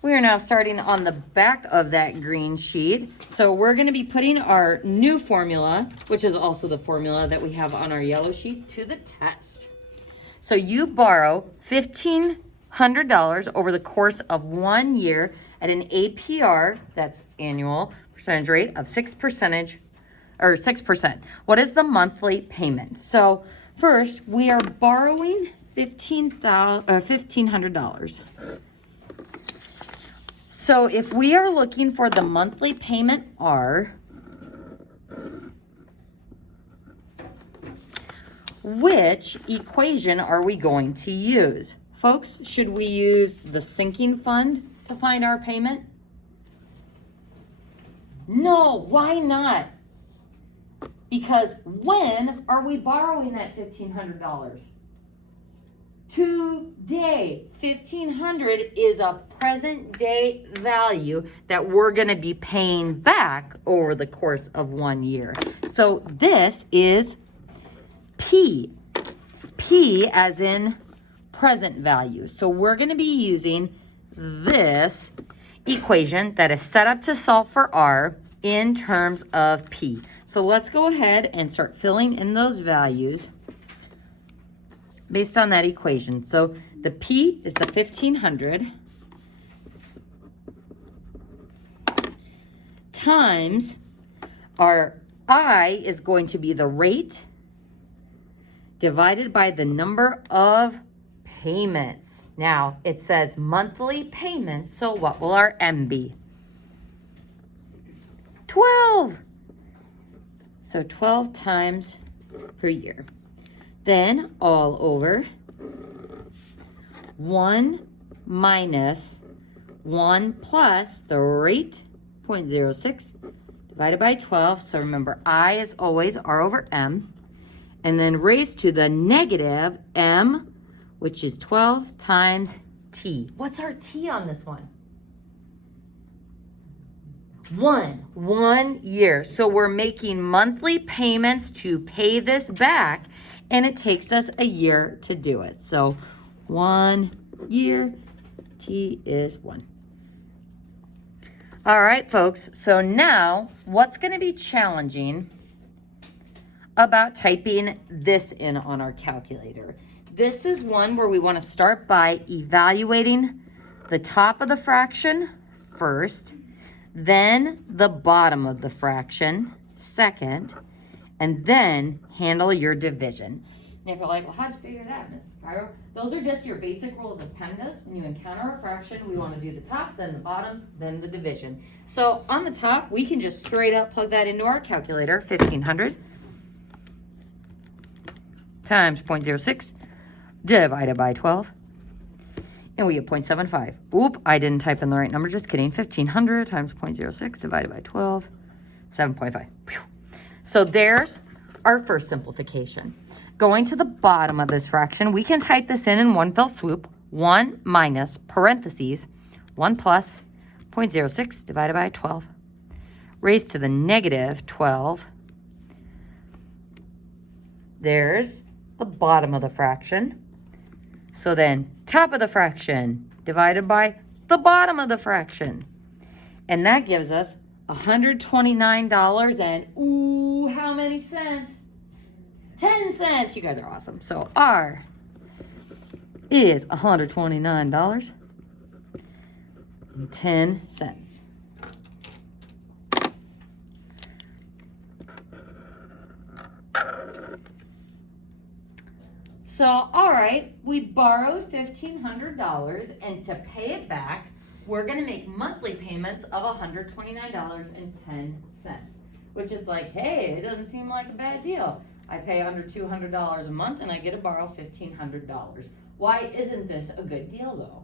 We are now starting on the back of that green sheet. So we're going to be putting our new formula, which is also the formula that we have on our yellow sheet, to the test. So you borrow $1,500 over the course of 1 year at an APR, that's annual percentage rate, of 6%. What is the monthly payment? So first, we are borrowing $1,500. So if we are looking for the monthly payment R, which equation are we going to use? Folks, should we use the sinking fund to find our payment? No, why not? Because when are we borrowing that $1,500? Today. $1,500 is a present day value that we're going to be paying back over the course of 1 year. So this is P. P as in present value. So we're going to be using this equation that is set up to solve for R in terms of P. So let's go ahead and start filling in those values based on that equation. So the P is the 1,500 times our I is going to be the rate divided by the number of payments. Now it says monthly payments, so what will our M be? 12. So 12 times per year. Then all over 1 minus 1 plus the rate, 0.06, divided by 12. So remember, I is always R over M. And then raised to the negative M, which is 12 times T. What's our T on this one? 1 year. So we're making monthly payments to pay this back, and it takes us a year to do it. So 1 year, T is 1. All right, folks. So now what's going to be challenging about typing this in on our calculator? This is one where we want to start by evaluating the top of the fraction first, then the bottom of the fraction second, and then handle your division. And if you're like, well, how'd you figure that, Miss Cairo? Those are just your basic rules of PEMDAS. When you encounter a fraction, we want to do the top, then the bottom, then the division. So on the top, we can just straight up plug that into our calculator, 1,500 times 0.06 divided by 12. And we get 0.75. Oop, I didn't type in the right number. Just kidding. 1,500 times 0.06 divided by 12, 7.5. So there's our first simplification. Going to the bottom of this fraction, we can type this in one fell swoop. 1 minus parentheses 1 plus 0.06 divided by 12 raised to the negative 12. There's the bottom of the fraction. So then top of the fraction divided by the bottom of the fraction. And that gives us $129 and, ooh, how many cents? 10 cents. You guys are awesome. So R is $129.10. So, all right, we borrowed $1,500, and to pay it back, we're going to make monthly payments of $129.10, which is like, hey, it doesn't seem like a bad deal. I pay under $200 a month, and I get to borrow $1,500. Why isn't this a good deal, though?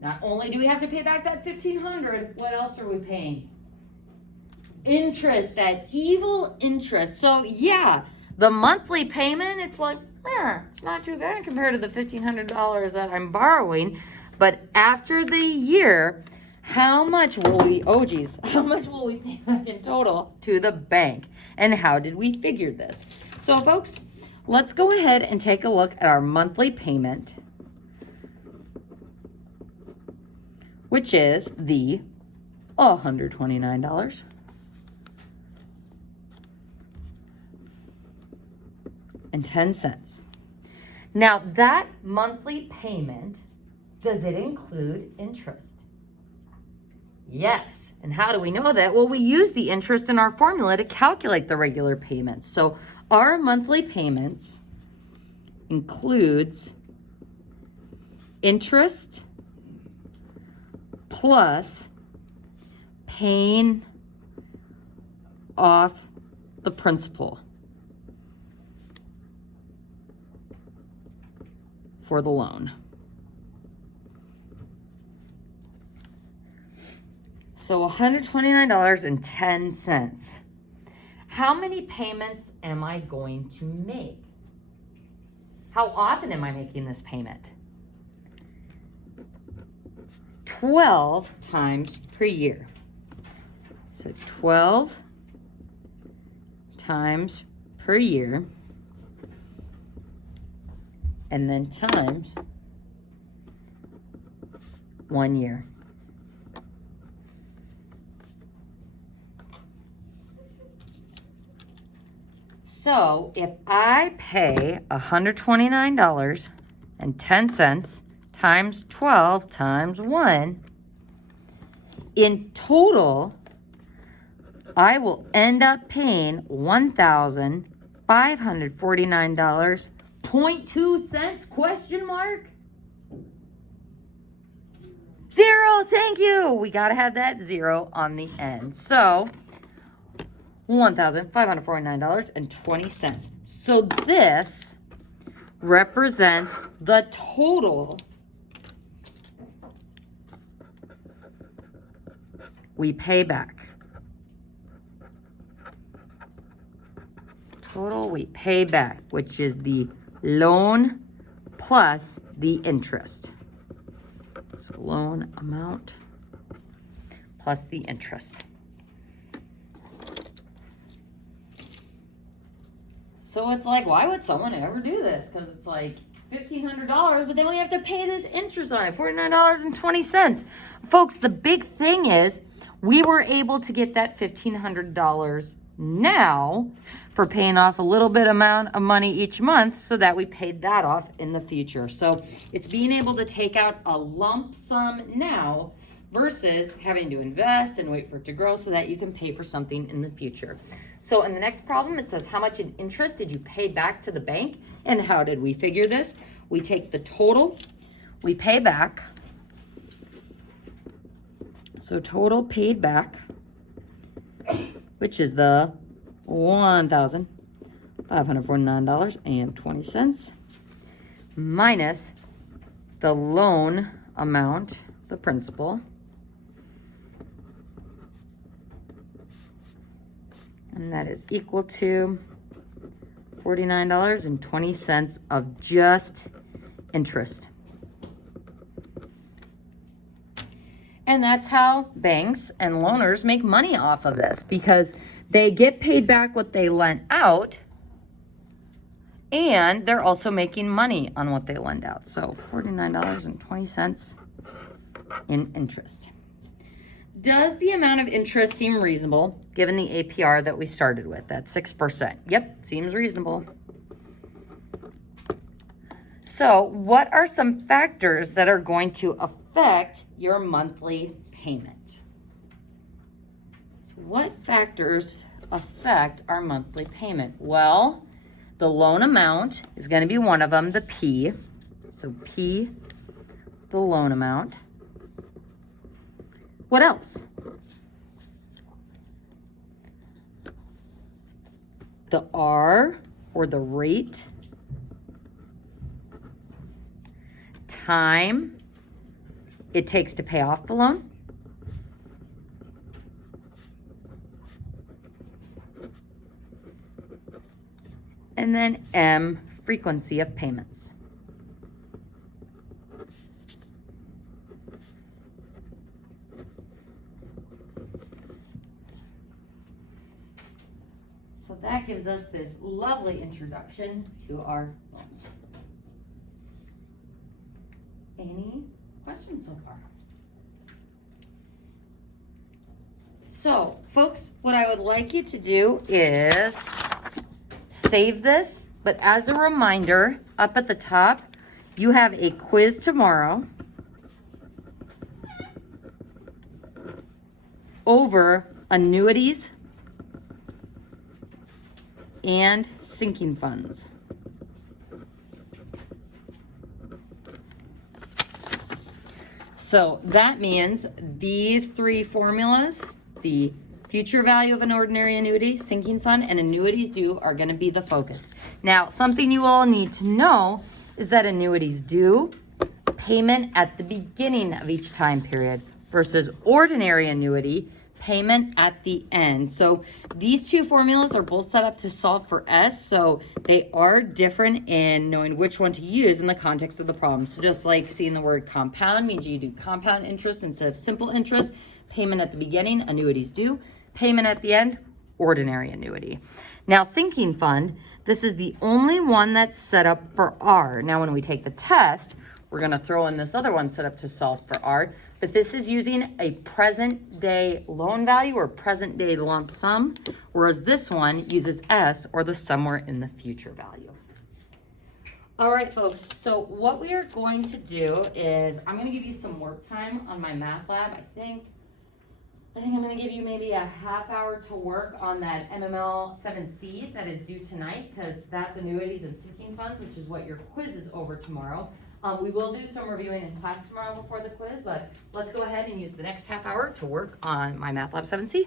Not only do we have to pay back that $1,500, what else are we paying? Interest, that evil interest. So, yeah, the monthly payment, it's like, it's not too bad compared to the $1,500 that I'm borrowing. But after the year, how much will we, how much will we pay back in total to the bank? And how did we figure this? So folks, let's go ahead and take a look at our monthly payment which is the $129.10. Now that monthly payment, does it include interest? Yes. And how do we know that? Well, we use the interest in our formula to calculate the regular payments. So our monthly payments includes interest plus paying off the principal for the loan. So $129.10. How many payments am I going to make? How often am I making this payment? 12 times per year. So 12 times per year, and then times 1 year. So if I pay $129.10 times 12 times 1, in total, I will end up paying $1,549.02, question mark? Zero, thank you. We got to have that zero on the end. So $1,549.20. So this represents the total we pay back. Total we pay back, which is the loan plus the interest. So loan amount plus the interest. So it's like, why would someone ever do this? Because it's like $1,500, but then we have to pay this interest on it, $49.20. Folks, the big thing is we were able to get that $1,500 now for paying off a little bit amount of money each month so that we paid that off in the future. So it's being able to take out a lump sum now versus having to invest and wait for it to grow so that you can pay for something in the future. So in the next problem, it says, how much in interest did you pay back to the bank? And how did we figure this? We take the total we pay back. So total paid back, which is the $1,549.20 minus the loan amount, the principal, and that is equal to $49.20 of just interest. And that's how banks and loaners make money off of this, because they get paid back what they lent out, and they're also making money on what they lend out. So $49.20 in interest. Does the amount of interest seem reasonable given the APR that we started with, at 6%? Yep, seems reasonable. So what are some factors that are going to affect your monthly payment? So what factors affect our monthly payment? Well, the loan amount is going to be one of them, the P. So P, the loan amount. What else? The R, or the rate. Time it takes to pay off the loan. And then M, frequency of payments. So that gives us this lovely introduction to our loans. Any questions so far? So, folks, what I would like you to do is save this, but as a reminder, up at the top, you have a quiz tomorrow over annuities and sinking funds. So that means these three formulas, the future value of an ordinary annuity, sinking fund, and annuities due are going to be the focus. Now, something you all need to know is that annuities due payment at the beginning of each time period versus ordinary annuity payment at the end. So these two formulas are both set up to solve for S, so they are different in knowing which one to use in the context of the problem. So just like seeing the word compound means you do compound interest instead of simple interest, payment at the beginning, annuities due, payment at the end, ordinary annuity. Now sinking fund, this is the only one that's set up for R. Now when we take the test, we're gonna throw in this other one set up to solve for R, but this is using a present day loan value or present day lump sum, whereas this one uses S or the somewhere in the future value. All right, folks, so what we are going to do is I'm gonna give you some work time on my math lab. I think I'm gonna give you maybe a half hour to work on that MML 7C that is due tonight, because that's annuities and sinking funds, which is what your quiz is over tomorrow. We will do some reviewing in class tomorrow before the quiz, but let's go ahead and use the next half hour to work on my Math Lab 7C.